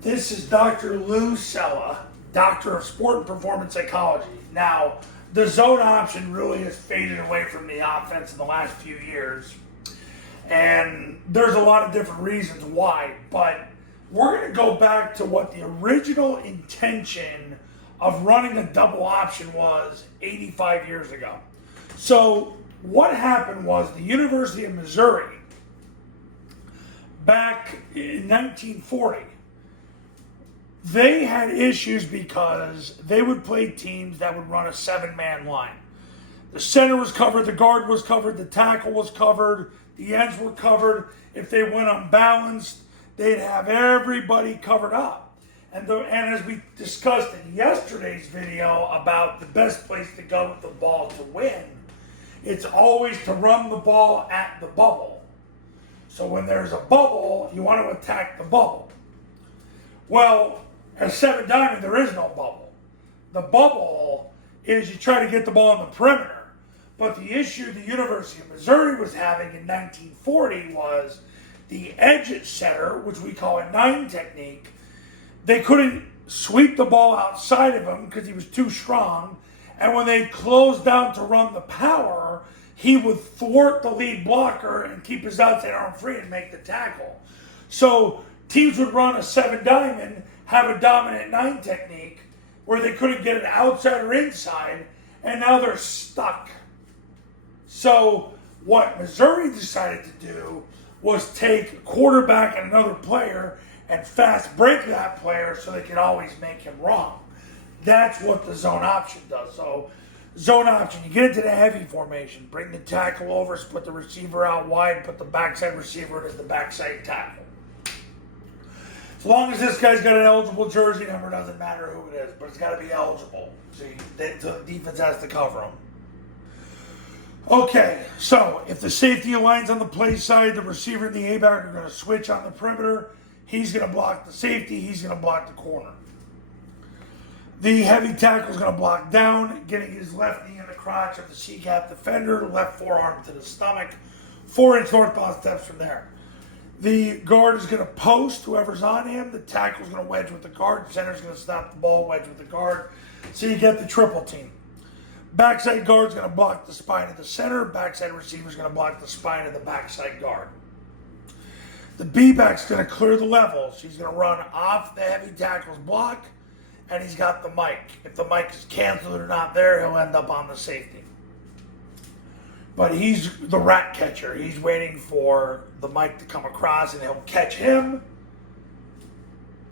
This is Dr. Lou Sella, Doctor of Sport and Performance Psychology. Now, the zone option really has faded away from the offense in the last few years. And there's a lot of different reasons why, but we're going to go back to what the original intention of running a double option was 85 years ago. So what happened was the University of Missouri, back in 1940, they had issues because they would play teams that would run a 7-man line. The center was covered, the guard was covered, the tackle was covered, the ends were covered. If they went unbalanced, they'd have everybody covered up. And as we discussed in yesterday's video about the best place to go with the ball to win, it's always to run the ball at the bubble. So when there's a bubble, you want to attack the bubble. Well, at 7 diamond, there is no bubble. The bubble is you try to get the ball on the perimeter. But the issue the University of Missouri was having in 1940 was the edge setter, which we call a 9 technique. They couldn't sweep the ball outside of him because he was too strong. And when they closed down to run the power, he would thwart the lead blocker and keep his outside arm free and make the tackle. So teams would run a 7 diamond, have a dominant 9 technique where they couldn't get an outside or inside, and now they're stuck. So what Missouri decided to do was take a quarterback and another player and fast break that player so they could always make him wrong. That's what the zone option does. So zone option, you get into the heavy formation, bring the tackle over, split the receiver out wide, put the backside receiver as the backside tackle. As long as this guy's got an eligible jersey number, doesn't matter who it is, but it's got to be eligible. So the defense has to cover him. Okay, so if the safety aligns on the play side, the receiver and the A-back are going to switch on the perimeter. He's going to block the safety. He's going to block the corner. The heavy tackle is going to block down, getting his left knee in the crotch of the C-cap defender, left forearm to the stomach, 4-inch northbound steps from there. The guard is going to post whoever's on him. The tackle is going to wedge with the guard. The center is going to stop the ball, wedge with the guard. So you get the triple team. Backside guard is going to block the spine of the center. Backside receiver is going to block the spine of the backside guard. The B-back is going to clear the levels. He's going to run off the heavy tackle's block, and he's got the mic. If the mic is canceled or not there, he'll end up on the safety. But he's the rat catcher. He's waiting for the mic to come across, and he'll catch him.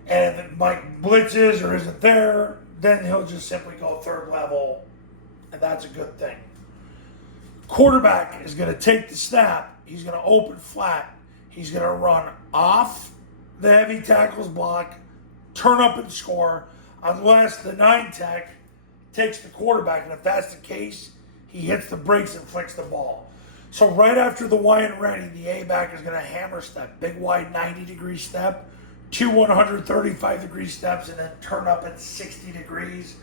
And if the mic blitzes or isn't there, then he'll just simply go third level, and that's a good thing. Quarterback is going to take the snap. He's going to open flat. He's going to run off the heavy tackle's block, turn up and score, unless the 9 tech takes the quarterback. And if that's the case, he hits the brakes and flicks the ball. So right after the Y and ready, the A-back is going to hammer step, big wide 90-degree step, 2 135-degree steps, and then turn up at 60 degrees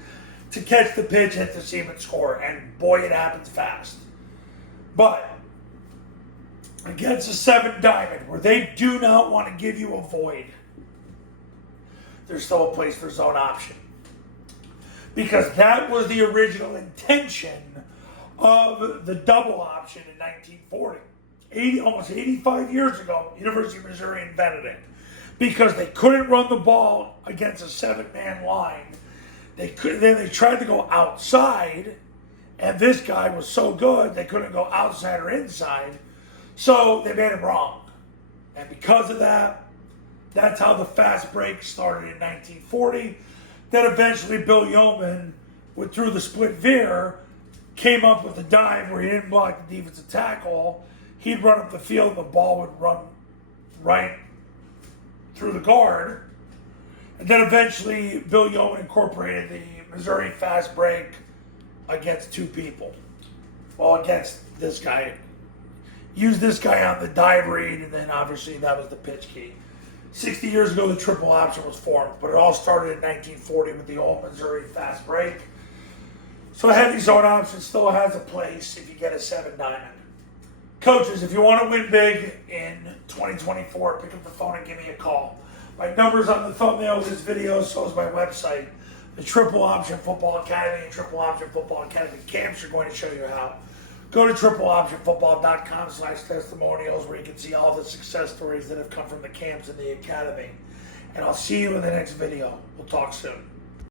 to catch the pitch, hit the seam, and score. And boy, it happens fast. But against a 7 diamond, where they do not want to give you a void, there's still a place for zone option. Because that was the original intention of the double option in 1940. Almost 85 years ago, University of Missouri invented it. Because they couldn't run the ball against a 7-man line. Then they tried to go outside, and this guy was so good they couldn't go outside or inside. So they made him wrong. And because of that, that's how the fast break started in 1940. Then eventually Bill Yeoman, through the split veer, came up with a dive where he didn't block the defensive tackle. He'd run up the field and the ball would run right through the guard. And then eventually Bill Yeoman incorporated the Missouri fast break against 2 people. Well, against this guy. Used this guy on the dive read, and then obviously that was the pitch key. 60 years ago, the triple option was formed, but it all started in 1940 with the old Missouri fast break. So a heavy zone option still has a place if you get a 7 diamond. Coaches, if you want to win big in 2024, pick up the phone and give me a call. My number's on the thumbnail of this video, so is my website. The Triple Option Football Academy and Triple Option Football Academy camps are going to show you how. Go to tripleoptionfootball.com/testimonials where you can see all the success stories that have come from the camps and the academy. And I'll see you in the next video. We'll talk soon.